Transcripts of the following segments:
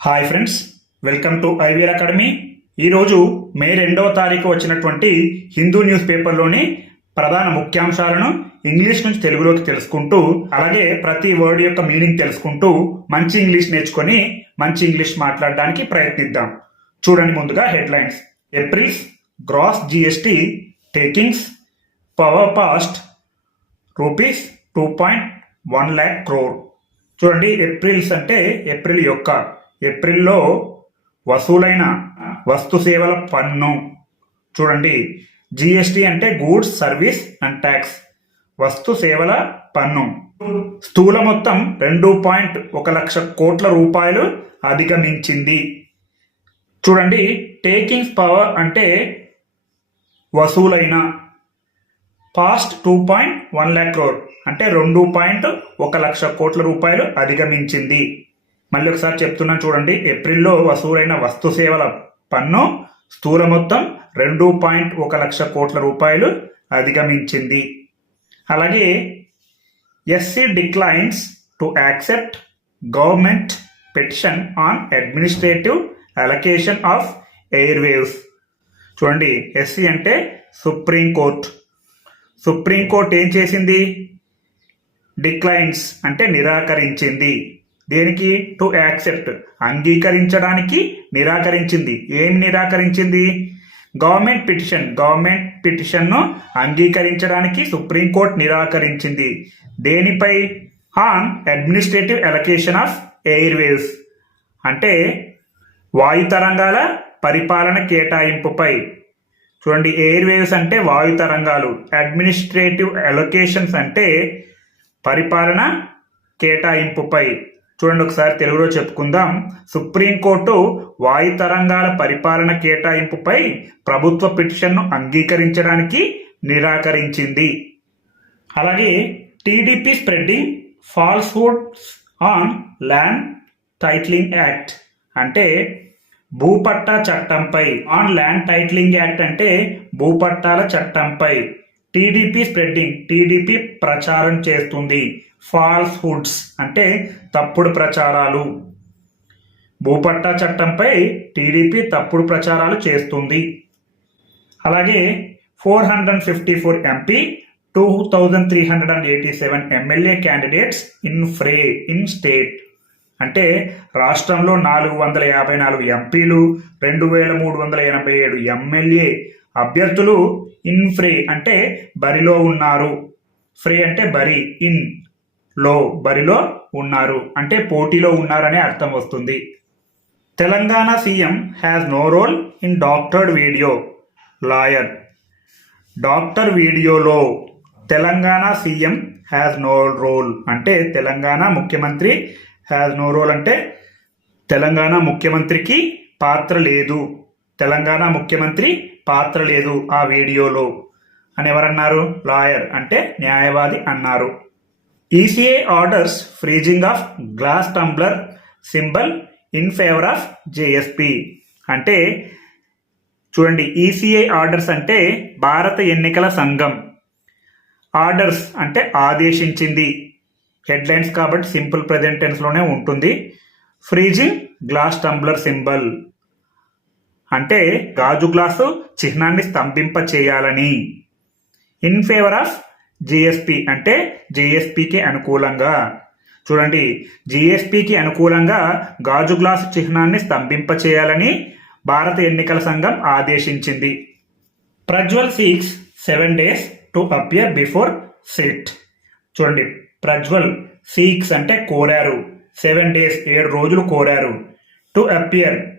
Hi friends welcome to IVR academy ఈరోజు May రెండవ తారీఖు వచ్చినటువంటి హిందూ న్యూస్ పేపర్లోని ప్రధాన ముఖ్యాంశాలను ఇంగ్లీష్ నుంచి తెలుగులోకి తెలుసుకుంటూ అలాగే ప్రతి వర్డ్ యొక్క మీనింగ్ తెలుసుకుంటూ మంచి ఇంగ్లీష్ నేర్చుకొని మంచి ఇంగ్లీష్ మాట్లాడడానికి ప్రయత్నిద్దాం. చూడండి ముందుగా headlines. April's gross GST takings power past rupees two point one lakh crore చూడండి ఏప్రిల్స్ అంటే ఏప్రిల్ యొక్క ఏప్రిల్లో వసూలైన వస్తు సేవల పన్ను. చూడండి జిఎస్టి అంటే గూడ్స్ సర్వీస్ అండ్ ట్యాక్స్. వస్తు సేవల పన్ను. స్థూల మొత్తం రెండు పాయింట్ ఒక లక్ష కోట్ల రూపాయలు అధిగమించింది. చూడండి టేకింగ్స్ పవర్ అంటే వసూలైన. Past two point one lakh crore అంటే రెండు పాయింట్ ఒక లక్ష కోట్ల రూపాయలు అధిగమించింది. మళ్ళీ ఒకసారి చెప్తున్నాను చూడండి ఏప్రిల్లో వసూలైన వస్తు సేవల పన్ను స్థూల మొత్తం రెండు పాయింట్ ఒక లక్ష కోట్ల రూపాయలు అధిగమించింది. అలాగే SC declines to accept government petition on administrative allocation of air waves చూడండి ఎస్సీ అంటే సుప్రీం కోర్ట్. సుప్రీంకోర్టు ఏం చేసింది? డిక్లైన్స్ అంటే నిరాకరించింది. దేనికి? టు యాక్సెప్ట్ అంగీకరించడానికి నిరాకరించింది. ఏం నిరాకరించింది? గవర్నమెంట్ పిటిషన్ గవర్నమెంట్ పిటిషన్ను అంగీకరించడానికి సుప్రీంకోర్టు నిరాకరించింది. దేనిపై? On administrative allocation of airwaves అంటే వాయు తరంగాల పరిపాలన కేటాయింపుపై. చూడండి ఎయిర్వేవ్స్ అంటే వాయు తరంగాలు. అడ్మినిస్ట్రేటివ్ ఎలొకేషన్స్ అంటే పరిపాలన కేటాయింపుపై. చూడండి ఒకసారి తెలుగులో చెప్పుకుందాం. సుప్రీంకోర్టు వాయు తరంగాల పరిపాలన కేటాయింపుపై ప్రభుత్వ పిటిషన్ను అంగీకరించడానికి నిరాకరించింది. అలాగే TDP spreading falsehoods on land titling act. అంటే భూపట్టా చట్టంపై. ఆన్ ల్యాండ్ టైట్లింగ్ యాక్ట్ అంటే భూపట్టాల చట్టంపై. టీడీపీ స్ప్రెడ్డింగ్ టీడీపీ ప్రచారం చేస్తుంది. ఫాల్స్ హుడ్స్ అంటే తప్పుడు ప్రచారాలు. భూపట్టా చట్టంపై టీడీపీ తప్పుడు ప్రచారాలు చేస్తుంది. అలాగే four hundred fifty four MP two thousand three hundred and eighty seven MLA candidates in fray in state. అంటే రాష్ట్రంలో నాలుగు వందల యాభై నాలుగు ఎంపీలు రెండు వేల మూడు వందల ఎనభై ఏడు ఎమ్మెల్యే అభ్యర్థులు ఇన్ ఫ్రీ అంటే బరిలో ఉన్నారు. ఫ్రీ అంటే బరి ఇన్లో బరిలో ఉన్నారు. అంటే పోటీలో ఉన్నారనే అర్థం వస్తుంది. Telangana CM has no role in doctored video lawyer doctor వీడియోలో Telangana CM has no role అంటే తెలంగాణ ముఖ్యమంత్రి హ్యాస్ నో రోల్ అంటే తెలంగాణ ముఖ్యమంత్రికి పాత్ర లేదు. తెలంగాణ ముఖ్యమంత్రి పాత్ర లేదు ఆ వీడియోలో. అని ఎవరన్నారు? లాయర్. అంటే న్యాయవాది అన్నారు. ECI orders freezing of glass tumbler symbol in favour of JSP. అంటే చూడండి ఈసీఐ ఆర్డర్స్ అంటే భారత ఎన్నికల సంఘం. ఆర్డర్స్ అంటే ఆదేశించింది. హెడ్లైన్స్ కాబట్టి సింపుల్ ప్రజెంట్ టెన్స్లోనే ఉంటుంది. Freezing glass tumbler symbol. అంటే గాజు గ్లాసు చిహ్నాన్ని స్తంభింప చేయాలని ఇన్ ఫేవర్ ఆఫ్ జిఎస్పి అంటే జిఎస్పికి అనుకూలంగా. చూడండి జిఎస్పికి అనుకూలంగా గాజు గ్లాసు చిహ్నాన్ని స్తంభింప చేయాలని భారత ఎన్నికల సంఘం ఆదేశించింది. Prajwal seeks seven days to appear before SIT చూడండి ప్రజ్వల్ సీక్స్ అంటే కోరారు. సెవెన్ డేస్ ఏడు రోజులు కోరారు. టు అపియర్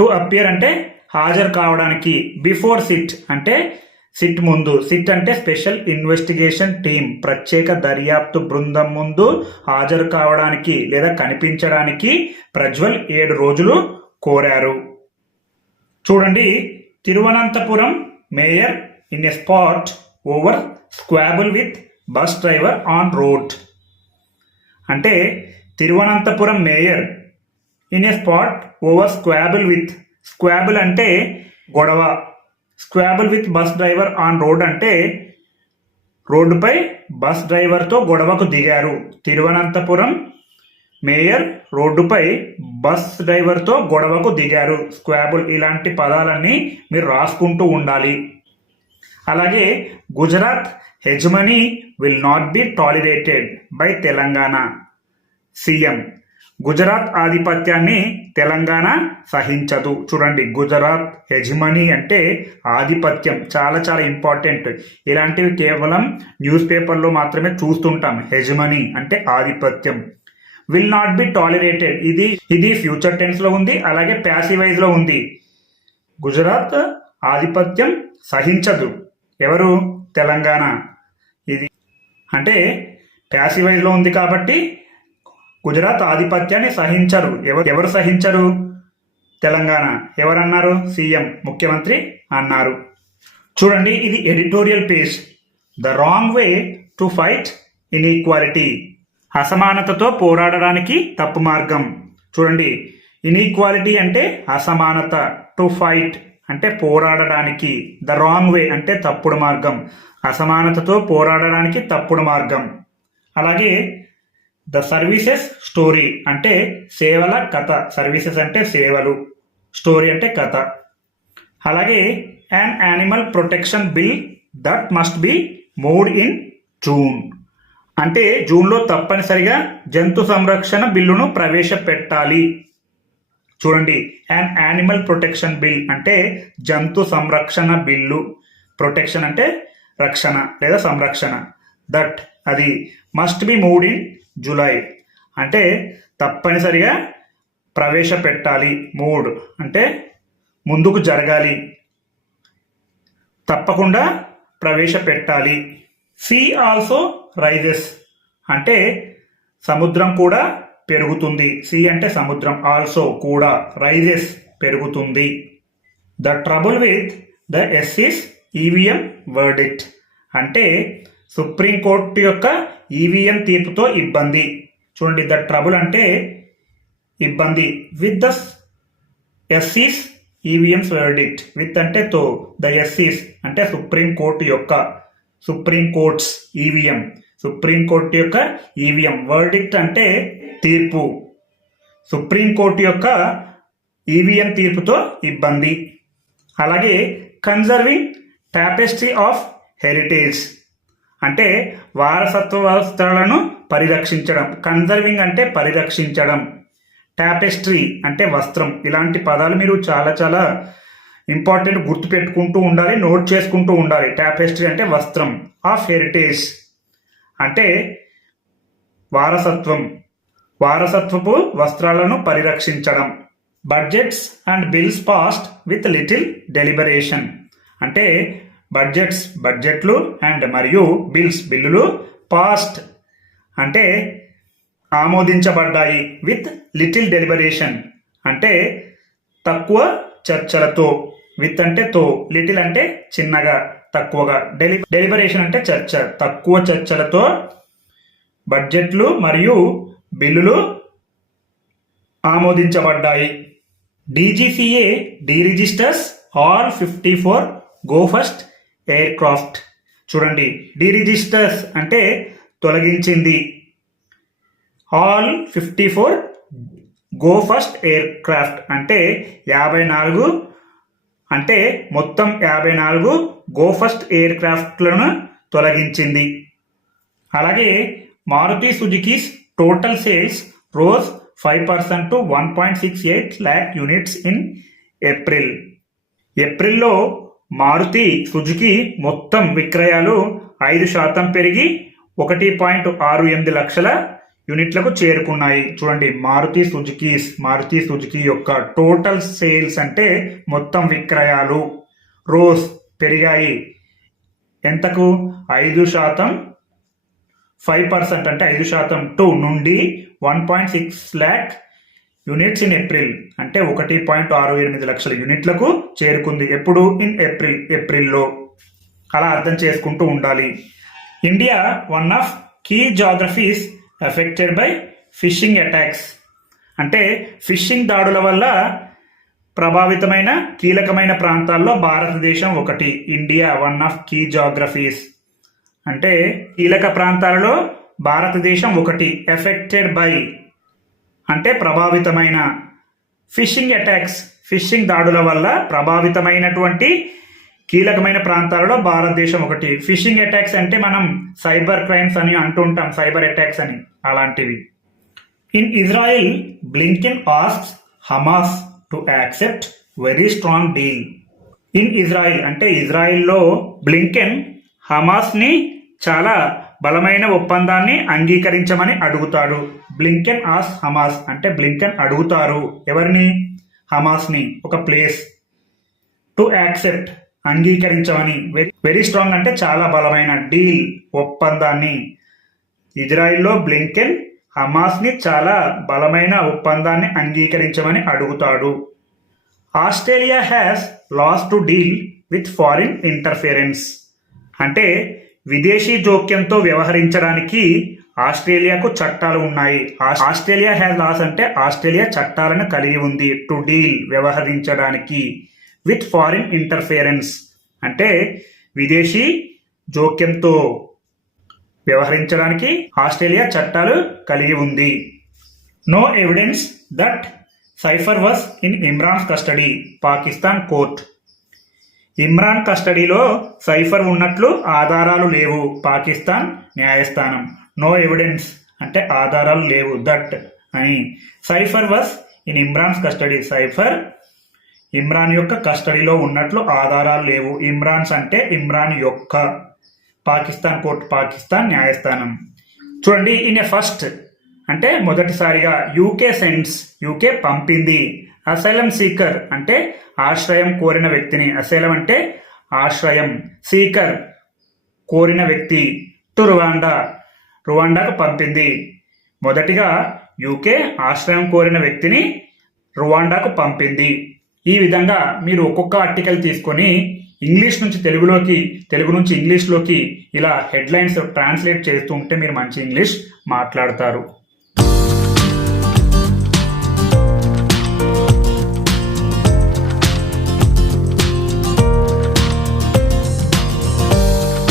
టు అపియర్ అంటే హాజరు కావడానికి బిఫోర్ సిట్ అంటే సిట్ ముందు. సిట్ అంటే స్పెషల్ ఇన్వెస్టిగేషన్ టీం ప్రత్యేక దర్యాప్తు బృందం ముందు హాజరు కావడానికి లేదా కనిపించడానికి ప్రజ్వల్ ఏడు రోజులు కోరారు. చూడండి Thiruvananthapuram mayor in a spot over squabble with bus driver on road అంటే Thiruvananthapuram mayor in a spot over squabble with squabble అంటే గొడవ. Squabble with bus driver on road అంటే రోడ్డుపై బస్ డ్రైవర్తో గొడవకు దిగారు. తిరువనంతపురం మేయర్ రోడ్డుపై బస్ డ్రైవర్తో గొడవకు దిగారు. స్క్వాబుల్ ఇలాంటి పదాలన్నీ మీరు రాసుకుంటూ ఉండాలి. అలాగే Gujarat hegemony will not be tolerated by Telangana. CM Gujarat ఆధిపత్యాన్ని తెలంగాణ సహించదు. చూడండి గుజరాత్ హెజిమనీ అంటే ఆధిపత్యం. చాలా చాలా ఇంపార్టెంట్. ఇలాంటివి కేవలం న్యూస్ పేపర్లో మాత్రమే చూస్తుంటాం. హెజిమనీ అంటే ఆధిపత్యం. Will not be tolerated. ఇది ఇది ఫ్యూచర్ టెన్స్లో ఉంది అలాగే ప్యాసివైజ్లో ఉంది. గుజరాత్ ఆధిపత్యం సహించదు. ఎవరు? తెలంగాణ. ఇది అంటే ప్యాసివైజ్లో ఉంది కాబట్టి గుజరాత్ ఆధిపత్యాన్ని సహించరు. ఎవరు ఎవరు సహించరు? తెలంగాణ. ఎవరన్నారు? సీఎం. ముఖ్యమంత్రి అన్నారు. చూడండి ఇది editorial page. The wrong way to fight inequality. అసమానతతో పోరాడడానికి తప్పు మార్గం. చూడండి ఇన్ఈక్వాలిటీ అంటే అసమానత. టు ఫైట్ అంటే పోరాడడానికి. ద రాంగ్ వే అంటే తప్పుడు మార్గం. అసమానతతో పోరాడడానికి తప్పుడు మార్గం. అలాగే ద సర్వీసెస్ స్టోరీ అంటే సేవల కథ. సర్వీసెస్ అంటే సేవలు. స్టోరీ అంటే కథ. అలాగే an animal protection bill that must be moved in June అంటే జూన్లో తప్పనిసరిగా జంతు సంరక్షణ బిల్లును ప్రవేశపెట్టాలి. చూడండి అన్ యానిమల్ ప్రొటెక్షన్ బిల్ అంటే జంతు సంరక్షణ బిల్లు. ప్రొటెక్షన్ అంటే రక్షణ లేదా సంరక్షణ. దట్ అది must be moved in July అంటే తప్పనిసరిగా ప్రవేశపెట్టాలి. మూడ్. అంటే ముందుకు జరగాలి. తప్పకుండా ప్రవేశపెట్టాలి. సీ ఆల్సో రైజెస్ అంటే సముద్రం కూడా పెరుగుతుంది. సీ అంటే సముద్రం. ఆల్సో కూడా రైజెస్ పెరుగుతుంది. ద ట్రబుల్ విత్ ద ఎస్సీస్ ఈవీఎం వర్డిక్ట్ అంటే సుప్రీంకోర్టు యొక్క ఈవీఎం తీర్పుతో ఇబ్బంది. చూడండి ద ట్రబుల్ అంటే ఇబ్బంది. విత్ ద ఎస్సీస్ ఈవీఎంస్ వెర్డిక్ట్ విత్ అంటే తో ద ఎస్సీస్ అంటే సుప్రీంకోర్టు యొక్క supreme court's EVM supreme court యొక్క ఈవీఎం వర్డిక్ట్ అంటే తీర్పు. సుప్రీంకోర్టు యొక్క ఈవీఎం తీర్పుతో ఇబ్బంది. అలాగే కన్జర్వింగ్ టాపెస్ట్రీ ఆఫ్ హెరిటేజ్ అంటే వారసత్వ వస్త్రాలను పరిరక్షించడం. కన్జర్వింగ్ అంటే పరిరక్షించడం. టాపెస్ట్రీ అంటే వస్త్రం. ఇలాంటి పదాలు మీరు చాలా చాలా ఇంపార్టెంట్ గుర్తుపెట్టుకుంటూ ఉండాలి నోట్ చేసుకుంటూ ఉండాలి. టాపెస్ట్రీ అంటే వస్త్రం ఆఫ్ హెరిటేజ్. అంటే వారసత్వం. వారసత్వపు వస్త్రాలను పరిరక్షించడం. Budgets and bills passed with little deliberation అంటే బడ్జెట్స్ బడ్జెట్లు అండ్ మరియు బిల్స్ బిల్లులు పాస్ట్ అంటే ఆమోదించబడ్డాయి విత్ లిటిల్ డెలిబరేషన్ అంటే తక్కువ చర్చలతో. విత్ అంటే తో. లిటిల్ అంటే చిన్నగా తక్కువగా. డెలి డెలిబరేషన్ అంటే చర్చ. తక్కువ చర్చలతో బడ్జెట్లు మరియు బిల్లులు ఆమోదించబడ్డాయి. DGCA deregisters all fifty four Go First aircraft చూడండి డిరిజిస్టర్స్ అంటే తొలగించింది. All fifty four Go First aircraft అంటే యాభై నాలుగు అంటే మొత్తం యాభై నాలుగు గో ఫస్ట్ ఎయిర్ క్రాఫ్ట్లను తొలగించింది. అలాగే Maruti Suzuki's total sales rose five percent to one point six eight lakh units in April. ఏప్రిల్లో మారుతి సుజుకి మొత్తం విక్రయాలు ఐదు శాతం పెరిగి ఒకటి పాయింట్ ఆరు ఎనిమిది లక్షల యూనిట్లకు చేరుకున్నాయి. చూడండి మారుతి సుజుకీస్ మారుతి సుజుకి యొక్క టోటల్ సేల్స్ అంటే మొత్తం విక్రయాలు. రోజ్ పెరిగాయి. ఎంతకు? ఐదు శాతం. ఫైవ్ పర్సెంట్ అంటే ఐదు శాతం. టూ నుండి one point six lakh units in April అంటే ఒకటి పాయింట్ ఆరు ఎనిమిది లక్షల యూనిట్లకు చేరుకుంది. ఎప్పుడు? In April. ఏప్రిల్లో. అలా అర్థం చేసుకుంటూ ఉండాలి. India one of key geographies affected by phishing attacks. అంటే ఫిషింగ్ దాడుల వల్ల ప్రభావితమైన కీలకమైన ప్రాంతాల్లో భారతదేశం ఒకటి India one of key geographies. అంటే కీలక ప్రాంతాలలో భారతదేశం ఒకటి ఎఫెక్టెడ్ బై అంటే ప్రభావితమైన ఫిషింగ్ అటాక్స్ ఫిషింగ్ దాడుల వల్ల ప్రభావితమైనటువంటి కీలకమైన ప్రాంతాలలో భారతదేశం ఒకటి. ఫిషింగ్ అటాక్స్ అంటే మనం సైబర్ క్రైమ్స్ అని అంటుంటాం సైబర్ అటాక్స్ అని అలాంటివి. In Israel Blinken asks Hamas to accept very strong deal. In Israel అంటే ఇజ్రాయిల్లో బ్లింకెన్ హమాస్ని చాలా బలమైన ఒప్పందాన్ని అంగీకరించమని అడుగుతాడు. బ్లింకెన్ ఆస్ హమాస్ అంటే బ్లింకెన్ అడుగుతారు. ఎవరిని? హమాస్ని ఒక ప్లేస్ టు యాక్సెప్ట్ అంగీకరించమని. వెరీ వెరీ స్ట్రాంగ్ అంటే చాలా బలమైన డీల్ ఒప్పందాన్ని. ఇజ్రాయిల్లో బ్లింకెన్ హమాస్ని చాలా బలమైన ఒప్పందాన్ని అంగీకరించమని అడుగుతాడు. Australia has laws to deal with foreign interference అంటే విదేశీ జోక్యంతో వ్యవహరించడానికి ఆస్ట్రేలియాకు చట్టాలు ఉన్నాయి. ఆస్ట్రేలియా హ్యాస్ లాస్ అంటే ఆస్ట్రేలియా చట్టాలను కలిగి ఉంది. టు డీల్ వ్యవహరించడానికి. విత్ ఫారిన్ ఇంటర్ఫిరెన్స్ అంటే విదేశీ జోక్యంతో వ్యవహరించడానికి ఆస్ట్రేలియా చట్టాలు కలిగి ఉంది. No evidence that cipher was in Imran's custody Pakistan court. Imran కస్టడీలో సైఫర్ ఉన్నట్లు ఆధారాలు లేవు. పాకిస్తాన్ న్యాయస్థానం. నో ఎవిడెన్స్ అంటే ఆధారాలు లేవు. దట్ అని. Cipher was in Imran's custody cipher Imran యొక్క కస్టడీలో ఉన్నట్లు ఆధారాలు లేవు. ఇమ్రాన్స్ అంటే ఇమ్రాన్ యొక్క పాకిస్తాన్ కోర్టు పాకిస్తాన్ న్యాయస్థానం. చూడండి ఇన్ ఎ ఫస్ట్ అంటే మొదటిసారిగా యూకే సెన్స్ యూకే పంపింది. అసైలం సీకర్ అంటే ఆశ్రయం కోరిన వ్యక్తిని. అసైలం అంటే ఆశ్రయం. సీకర్ కోరిన వ్యక్తి. టు రువాండా రువాండాకు పంపింది. మొదటిగా యూకే ఆశ్రయం కోరిన వ్యక్తిని రువాండాకు పంపింది. ఈ విధంగా మీరు ఒక్కొక్క ఆర్టికల్ తీసుకొని ఇంగ్లీష్ నుంచి తెలుగులోకి తెలుగు నుంచి ఇంగ్లీష్లోకి ఇలా హెడ్లైన్స్ ట్రాన్స్లేట్ చేస్తూ ఉంటే మీరు మంచి ఇంగ్లీష్ మాట్లాడతారు.